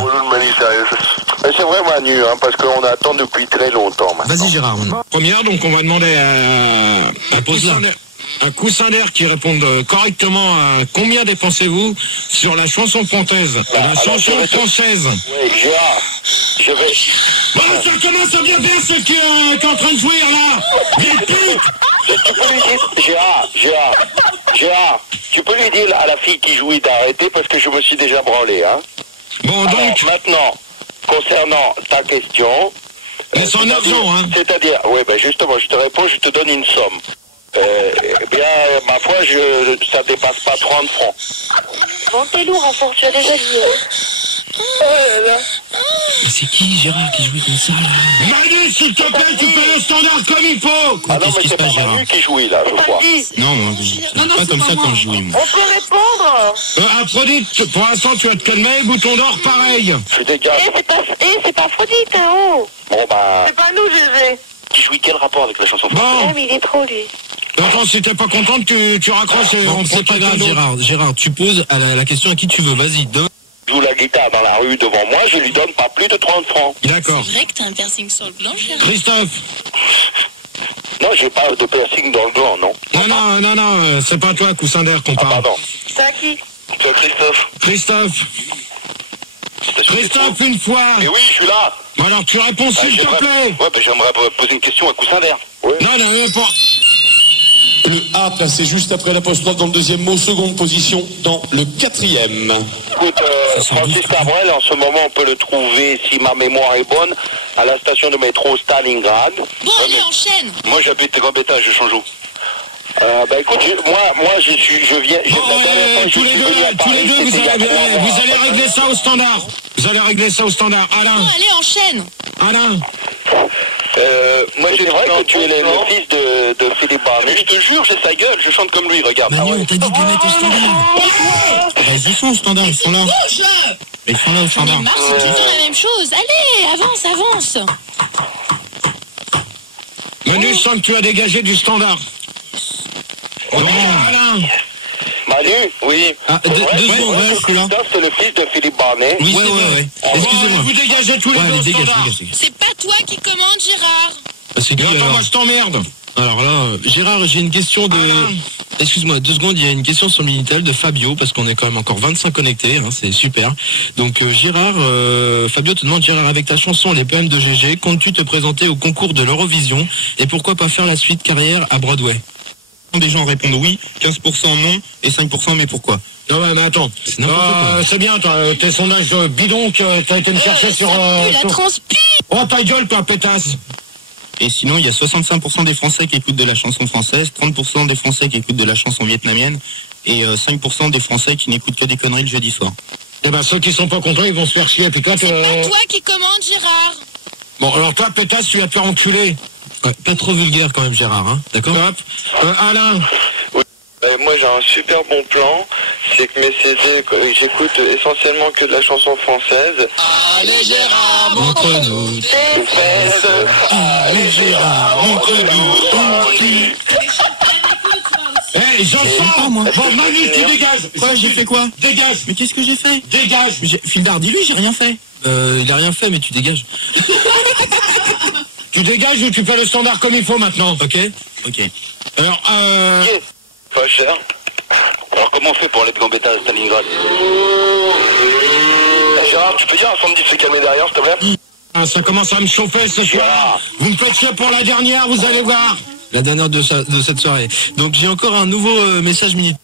C'est vrai Manu, hein, parce qu'on attend depuis très longtemps maintenant. Vas-y Gérard. Première, donc on va demander à un coussin d'air qui réponde correctement à combien dépensez-vous sur la chanson française. La chanson française. Oui, Gérard, je vais... Bon, ça commence à bien ce qui est en train de jouir, là. Les putes. Tu peux lui dire, Gérard, tu peux lui dire à la fille qui jouit d'arrêter parce que je me suis déjà branlé, hein. Bon, donc... Alors, maintenant, concernant ta question... Mais c'est en argent, hein. C'est-à-dire, oui, ben justement, je te réponds, je te donne une somme. Eh bien, ma foi, ça dépasse pas 30 francs. Bon, t'es lourd, enfant, tu as déjà dit. Mais c'est qui, Gérard, qui joue comme ça, là? Manu, s'il te plaît, tu fais le standard comme il faut. Ah non, mais c'est pas Manu qui jouit, là, je crois. Non, pas comme ça quand je joue, moi. On peut répondre. Aphrodite, pour l'instant, tu vas te calmer, bouton d'or, pareil. Je dégage. C'est pas Aphrodite, hein, oh. Bon, bah... C'est pas nous, Gégé. Qui jouit quel rapport avec la chanson française? Bon. Ah, mais il est trop, lui. Attends, si t'es pas contente, tu raccroches et on C'est pas grave, Gérard, tu poses la question à qui tu veux, vas-y, donne. Joue la guitare dans la rue devant moi, je lui donne pas plus de 30 francs. D'accord. C'est vrai que t'as un piercing sur le gland, Gérard. Christophe. Non, j'ai pas de piercing dans le gland, non. Non, c'est pas toi, coussin d'air, qu'on parle. Pardon. C'est à qui? C'est Christophe. Christophe, une fois. Mais oui, je suis là. Bon, alors, tu réponds s'il te plaît. Ouais, ben j'aimerais poser une question à coussin d'air. Oui. Non, mais pas... Le A placé juste après l'apostrophe dans le deuxième mot, seconde position dans le quatrième. Écoute, Francis Cabrel, en ce moment, on peut le trouver, si ma mémoire est bonne, à la station de métro Stalingrad. Bon, allez, enchaîne. Moi, j'habite Gambetta, je change où? Bah écoute, moi je viens... tous les deux, vous allez régler ça au standard. Alain. Bon, allez, enchaîne. Alain. Moi, c'est vrai que tu es le fils de Philippe Barnet. Mais je te jure, j'ai sa gueule, je chante comme lui, regarde. Manu, on t'a dit de les mettre au standard. Ils y sont au standard, ils sont là. Bouge. Ils sont là au standard. Marc, c'est toujours la même chose. Allez, avance. Manu, je sens que tu as dégagé du standard. Alain. Manu, oui. Deux secondes, je suis là. C'est le fils de Philippe Barnet. Oui, ouais. Excusez-moi. Vous dégagez tous les deux au standard. C'est pas toi qui commande, Gérard. C'est qui, attends, moi je t'emmerde. Alors là, Gérard, j'ai une question de... Excuse-moi, 2 secondes, il y a une question sur le Minitel de Fabio, parce qu'on est quand même encore 25 connectés, hein, c'est super. Donc Gérard, Fabio te demande, Gérard, avec ta chanson Les Poèmes de GG, comptes-tu te présenter au concours de l'Eurovision, et pourquoi pas faire la suite carrière à Broadway? Des gens répondent oui, 15% non, et 5% mais pourquoi? Non, mais attends, c'est bien, tes sondages bidons que t'as été me chercher sur... La transpi. Oh, ta gueule, toi, pétasse. Et sinon, il y a 65% des Français qui écoutent de la chanson française, 30% des Français qui écoutent de la chanson vietnamienne, et 5% des Français qui n'écoutent que des conneries le jeudi soir. Eh ben, ceux qui sont pas contents, ils vont se faire chier, puis toi, C'est pas toi qui commande, Gérard. Bon, alors toi, pétasse, tu vas te faire enculer. Ouais, pas trop vulgaire quand même, Gérard, hein, d'accord? Alain. Moi j'ai un super bon plan, c'est que mes CD, j'écoute essentiellement que de la chanson française. Allez Gérard, montre-nous tes fesses. Allez Gérard, montre-nous. Jean-François, bon, Manu, tu dégages. Quoi, j'ai fait quoi? Dégage. Mais qu'est-ce que j'ai fait? Dégage. Fildard, dis-lui, j'ai rien fait. Il a rien fait, mais tu dégages. Tu dégages ou tu fais le standard comme il faut maintenant? Ok. Alors, Pas cher. Alors comment on fait pour aller de Gambetta à Stalingrad? Gérard, tu peux dire à Sandy de se calmer derrière, s'il te plaît? Ça commence à me chauffer ce soir. Vous me faites chier pour la dernière, vous allez voir. La dernière de cette soirée. Donc j'ai encore un nouveau message Minitel.